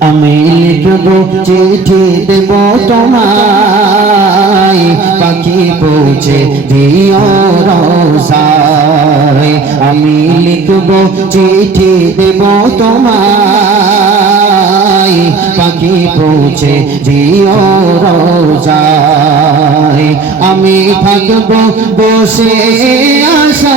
আমি লিখব চিঠি দেব তোমায়। পাখি পৌঁছে দিও রোজায়। আমি লিখব চিঠি দেব তোমায়। পাখি পৌঁছে দিও রোজায়। আমি থাকব বসে আশা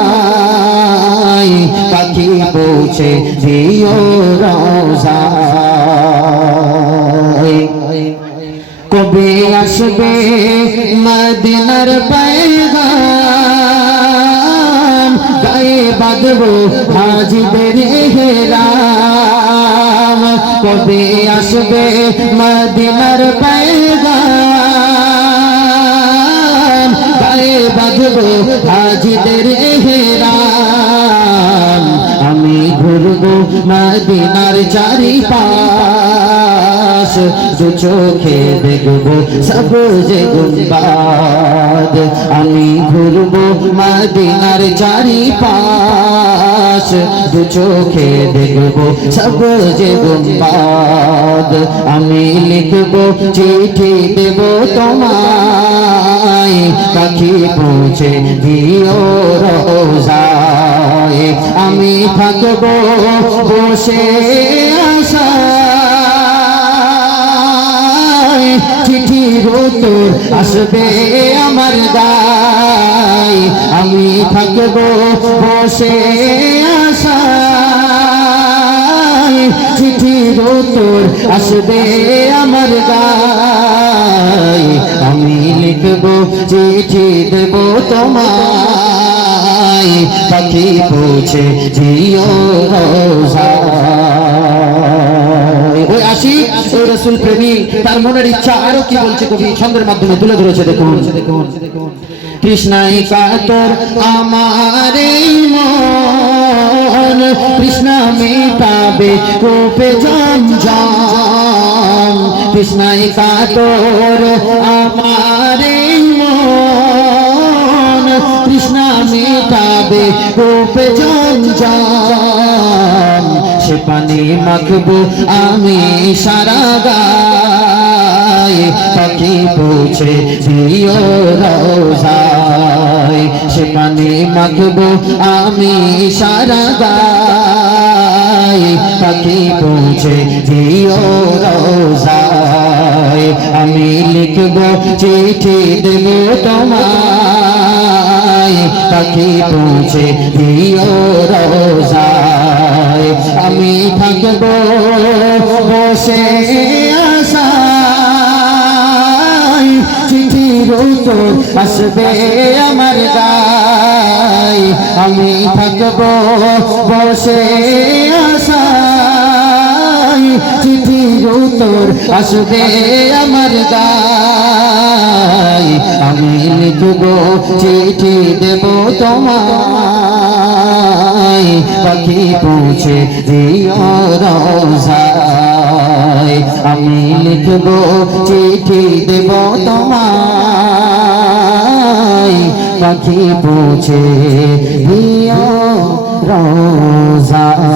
পৌঁছে দিও রোজা। কবে আসবে মদিনার পয়গাম? গায়ে বাঁধবো হাজিদের হেরাম কবে আসবে মদিনার পয়গাম? গায়ে বাঁধবো হাজিদের হেরাম মদিনার চারি পাশ দু চোখে দেখব, সব যে গুম্বাদ আমি ঘুরবো মদিনার চারি পাশ দু চোখে দেখব, সব যে গুম্বাদ আমি লিখব, চিঠি দেব তোমায় পাখি পৌঁছে দিও রোজায়। আমি থাকব বসে আশা চিঠির উত্তর আসবে আমার গায়। আমি থাকব বসে আশা চিঠির উত্তর আসবে আমার আমি লিখব চিঠি দেব তোমায়। পাখি পৌঁছে জিও ওই আসি ওই রসুল প্রেমী, তার মনের ইচ্ছা আরও কি বলছে কবি? ছন্দের মাধ্যমে তুলে ধরেছে, দেখুন। কৃষ্ণাই কাতর আমার কৃষ্ণ মেটাবে রূপে জাম জাম কৃষ্ণাই কাতর আমার মন। কৃষ্ণ মেটাবে রূপে জাম সে পানি মাখবো আমি সারা গায়ে। পাখি পৌঁছে দিও রোজায়। সে পানি মাখবো আমি সারা গায়ে। পাখি পৌঁছে দিও রোজায়। আমি লিখব চিঠি দেব তোমায়। পাখি পৌঁছে দিও রোজায়। আমি থাকব বসে আসবে আমার গায়। আমি থাকব বসে আশায়। আসবে আমার গায় আমি লিখব চিঠি দেব তোমায়। পাখি পৌঁছে দিও রোজায়। আমি লিখব চিঠি দেব তোমায়। পাখি পৌঁছে দিও রোজায়।